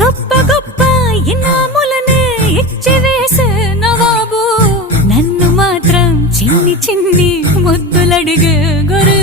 గొప్ప గొప్ప ఇనాములనే ఇచ్చి వేసే నవాబు నన్ను మాత్రం చిన్ని చిన్ని ముద్దులడిగే గురు